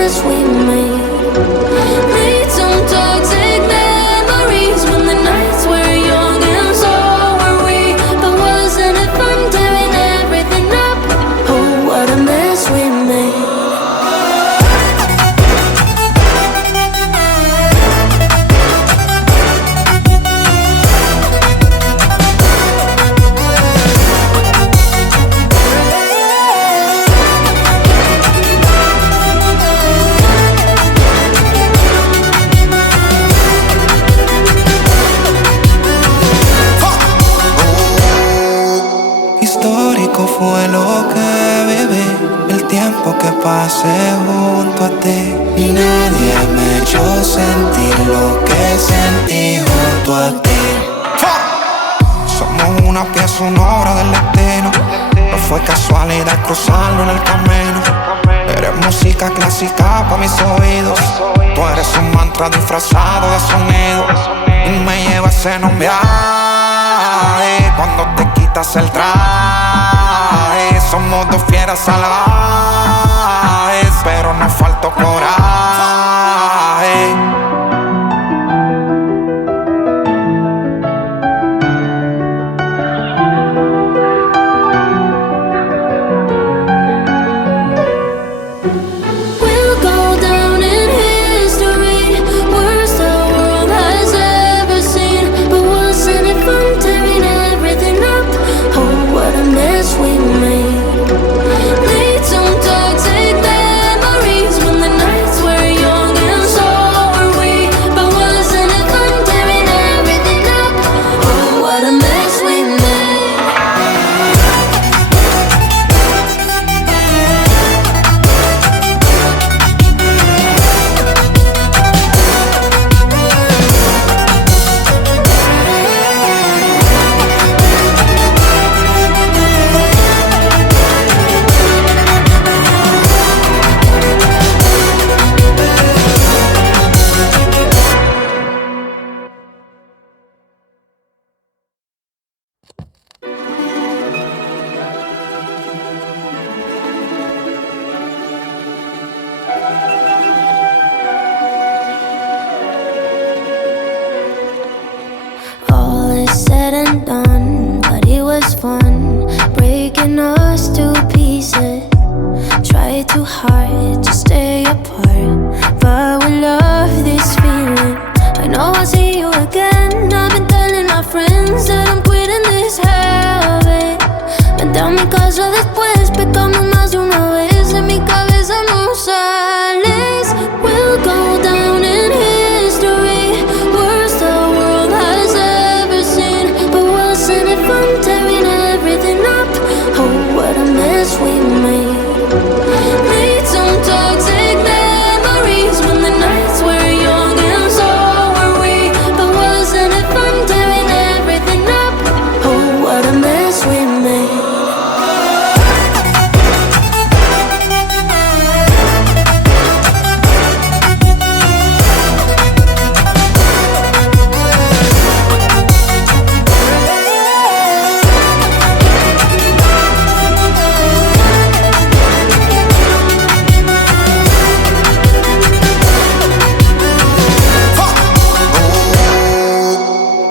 mess we made. Made some toxic memories when the nights were young and so were we. But wasn't it fun tearing everything up? Oh, what a mess we made. Histórico fue lo que viví, el tiempo que pasé junto a ti. Y nadie me echó sentir lo que sentí junto a ti. Somos una pieza, una obra del destino. No fue casualidad cruzarlo en el camino. Eres música clásica para mis oídos. Tú eres un mantra disfrazado de sonido. Y me llevas en un viaje cuando te quitas el traje. Somos dos fieras salvajes, pero nos faltó coraje. Too hard to stay apart, but we love this feeling. I know I'll see you again. I've been telling my friends that I'm quitting this habit. Vente a mi casa después, pecamos más de una vez. De mi cabeza no sales. We'll go down in history, worst the world has ever seen. But wasn't it fun tearing everything up? Oh, what a mess we made. Made some toxic memories when the nights were young and so were we. But wasn't it fun tearing everything up? Oh, what a mess we made.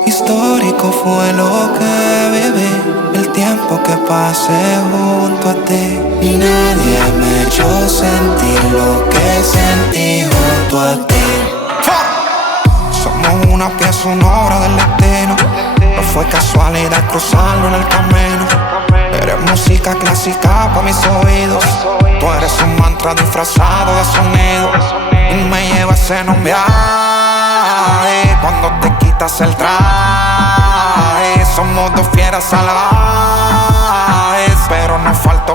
Histórico fue lo que viví, el tiempo que pasé junto a ti. Y nadie me echó sentir lo que sentí junto a ti. Somos una pieza, una obra del destino. No fue casualidad cruzarlo en el camino. Eres música clásica para mis oídos. Tú eres un mantra disfrazado de sonido. Y me llevas en un viaje cuando te quitas el traje. Somos dos fieras salvajes, pero nos falta